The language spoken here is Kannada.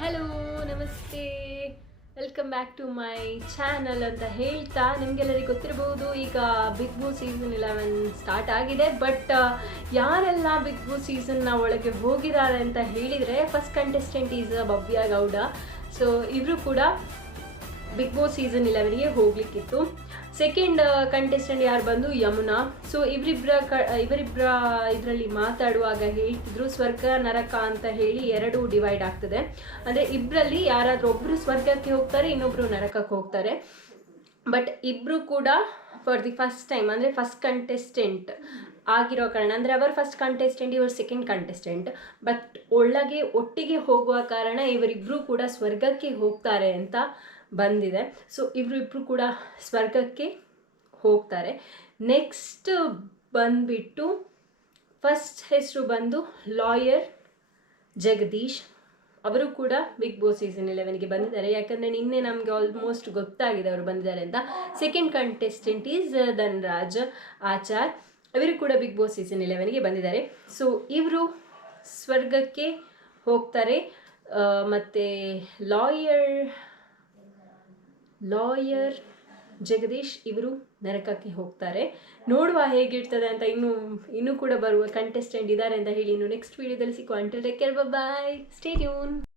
ಹಲೋ ನಮಸ್ತೆ. Welcome back to my channel ಅಂತ ಹೇಳ್ತಾ ನಿಮಗೆಲ್ಲರಿಗೂ ಗೊತ್ತಿರಬಹುದು ಈಗ big boss season eleven start ಆಗಿದೆ. ಬಟ್ ಯಾರೆಲ್ಲ ಬಿಗ್ ಬಾಸ್ ಸೀಸನ್ನ ಒಳಗೆ ಹೋಗಿದ್ದಾರೆ ಅಂತ ಹೇಳಿದರೆ first contestant is Bhavya Gowda. So ಇವರು ಕೂಡ ಬಿಗ್ ಬಾಸ್ ಸೀಸನ್ ಇಲೆವೆನ್ಗೆ ಹೋಗ್ಲಿಕ್ಕಿತ್ತು. ಸೆಕೆಂಡ್ ಕಂಟೆಸ್ಟೆಂಟ್ ಯಾರು ಬಂದು? ಯಮುನಾ. ಸೊ ಇವರಿಬ್ಬರ ಕ ಇವರಿಬ್ಬರ ಇದರಲ್ಲಿ ಮಾತಾಡುವಾಗ ಹೇಳ್ತಿದ್ರು, ಸ್ವರ್ಗ, ನರಕ ಅಂತ ಹೇಳಿ ಎರಡು ಡಿವೈಡ್ ಆಗ್ತದೆ. ಅಂದರೆ ಇಬ್ಬರಲ್ಲಿ ಯಾರಾದರೂ ಒಬ್ಬರು ಸ್ವರ್ಗಕ್ಕೆ ಹೋಗ್ತಾರೆ ಇನ್ನೊಬ್ಬರು ನರಕಕ್ಕೆ ಹೋಗ್ತಾರೆ. ಬಟ್ ಇಬ್ಬರು ಕೂಡ ಫಾರ್ ದಿ ಫಸ್ಟ್ ಟೈಮ್ ಅಂದರೆ ಫಸ್ಟ್ ಕಂಟೆಸ್ಟೆಂಟ್ ಆಗಿರೋ ಕಾರಣ, ಅಂದರೆ ಅವರ್ ಫಸ್ಟ್ ಕಂಟೆಸ್ಟೆಂಟ್ ಇವರು ಸೆಕೆಂಡ್ ಕಂಟೆಸ್ಟೆಂಟ್ ಬಟ್ ಒಳಗೆ ಒಟ್ಟಿಗೆ ಹೋಗುವ ಕಾರಣ ಇವರಿಬ್ಬರು ಕೂಡ ಸ್ವರ್ಗಕ್ಕೆ ಹೋಗ್ತಾರೆ ಅಂತ ಬಂದಿದೆ. ಸೊ ಇವರಿಬ್ಬರು ಕೂಡ ಸ್ವರ್ಗಕ್ಕೆ ಹೋಗ್ತಾರೆ. ನೆಕ್ಸ್ಟ್ ಬಂದ್ಬಿಟ್ಟು ಫಸ್ಟ್ ಹೆಸರು ಬಂದು ಲಾಯರ್ ಜಗದೀಶ್. ಅವರು ಕೂಡ ಬಿಗ್ ಬಾಸ್ ಸೀಸನ್ ಇಲೆವೆನ್ಗೆ ಬಂದಿದ್ದಾರೆ. ಯಾಕಂದರೆ ನಿನ್ನೆ ನಮಗೆ ಆಲ್ಮೋಸ್ಟ್ ಗೊತ್ತಾಗಿದೆ ಅವರು ಬಂದಿದ್ದಾರೆ ಅಂತ. Second contestant is Dhanraj Achar ಇವರು ಕೂಡ ಬಿಗ್ ಬಾಸ್ ಸೀಸನ್ ಇಲೆವೆನ್ಗೆ ಬಂದಿದ್ದಾರೆ. ಸೊ ಇವರು ಸ್ವರ್ಗಕ್ಕೆ ಹೋಗ್ತಾರೆ. ಮತ್ತು ಮತ್ತೆ ಲಾಯರ್ ಲಾಯರ್ ಜಗದೀಶ್ ಇವರು ನರಕಕ್ಕೆ ಹೋಗ್ತಾರೆ. ನೋಡುವ ಹೇಗಿರ್ತದೆ ಅಂತ ಇನ್ನು, ಇನ್ನೂ ಕೂಡ ಬರುವ ಕಂಟೆಸ್ಟೆಂಟ್ ಇದ್ದಾರೆ ಅಂತ ಹೇಳಿ ಇನ್ನು ನೆಕ್ಸ್ಟ್ ವೀಡಿಯೋದಲ್ಲಿ ಸಿಕ್ಕುವ until take care bye stay tune